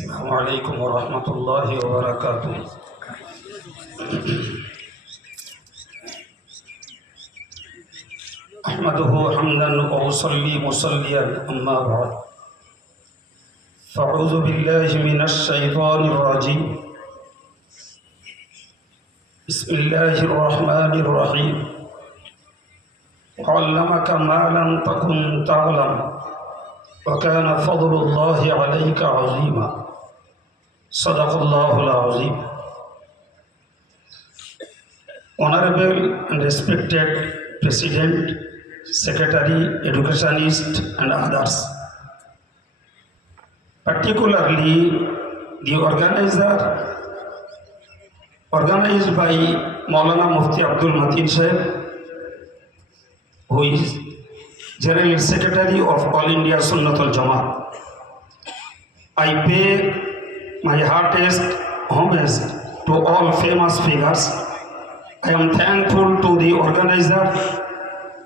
السلام عليكم ورحمة الله وبركاته. أحمده حمدا وأصلي مصليا أما بعد فأعوذ بالله من الشيطان الرجيم. بسم الله الرحمن الرحيم. علمك ما لم تكن تعلم وكان فضل الله عليك عظيما. صدق الله العظيم. Honorable and respected President, Secretary, Educationist and others, particularly the organized by Maulana Mufti Abdul Mateen Sahib, who is General Secretary of All India Sunnatul Jamaat. I pay my heartiest homage to all famous figures. I am thankful to the organizer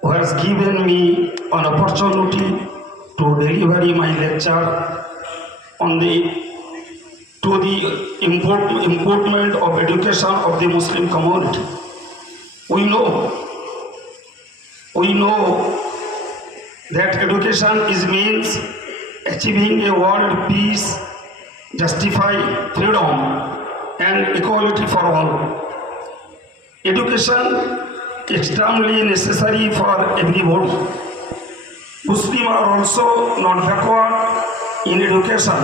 who has given me an opportunity to deliver my lecture on the improvement of education of the Muslim community. We know that education means achieving a world peace, justify freedom and equality for all. Education extremely necessary for everybody. Muslims are also not backward in education,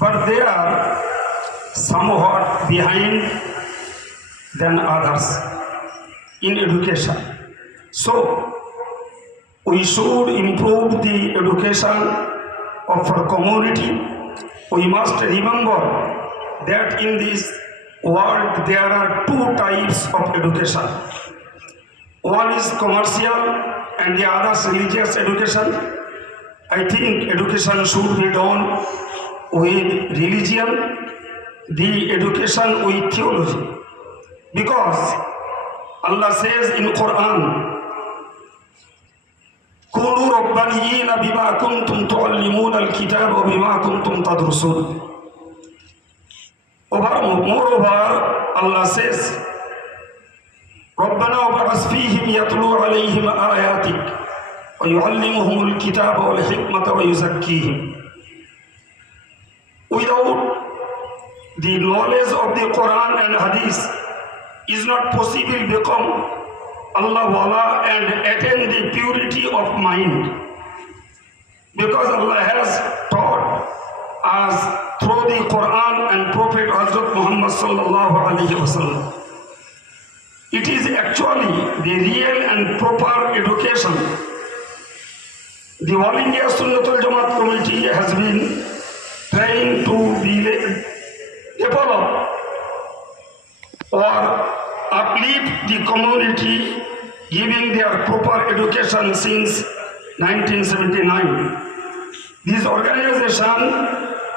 but they are somewhat behind than others in education. So, we should improve the education of our community. We must remember that in this world there are two types of education. One is commercial and the other is religious education. I think education should be done with religion, the education with theology. Because Allah says in Quran, كونوا ربانيين بما كنتم تعلمون الكتاب وبما كنتم تدرسون. Moreover, Allah says, ربنا وابعث فيهم يتلو عليهم آياتك ويعلمهم الكتاب والحكمة ويزكيهم. Without the knowledge of the Quran and Hadith, is not possible become Allah Wala and attain the purity of mind. Because Allah has taught us through the Quran and Prophet Hazrat Muhammad sallallahu alaihi wasallam. It is actually the real and proper education. The All India Sunnatul Jamaat Committee has been trying to develop or uplift the community, giving their proper education since 1979. This organization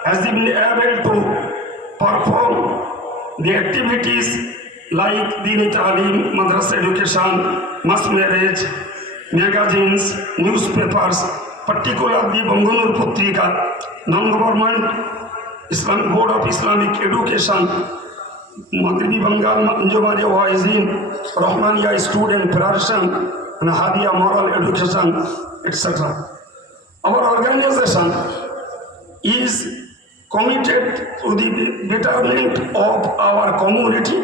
has been able to perform the activities like Dini Ta'aleem, Madrasa education, mass marriage, magazines, newspapers, particularly Bangalore Putrika, non-government Islam Board of Islamic Education, Maghribi Bengal Anjumani Waizin, Rahmaniya Student Federation, and Hadiya Moral Education, etc. Our organization is committed to the betterment of our community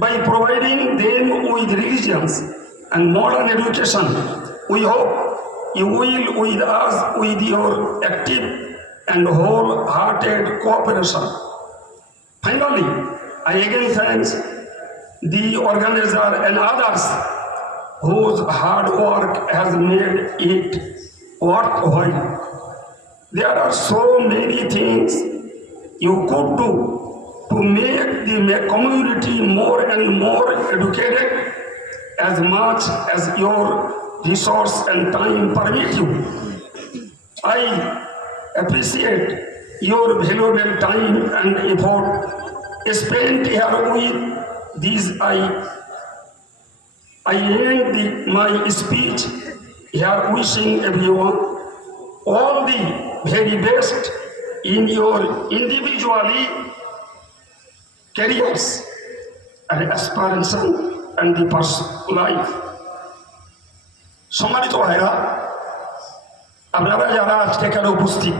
by providing them with religions and modern education. We hope you will with us with your active and wholehearted cooperation. Finally, I again thank the organizer and others whose hard work has made it worthwhile. There are so many things you could do to make the community more and more educated as much as your resource and time permit you. I appreciate your valuable time and effort spent here with these. I end my speech here wishing everyone all the very best in your individually careers and aspiration and the personal life. সম্মানিত ভাইরা, আপনারা যারা আজকে এখানে উপস্থিত,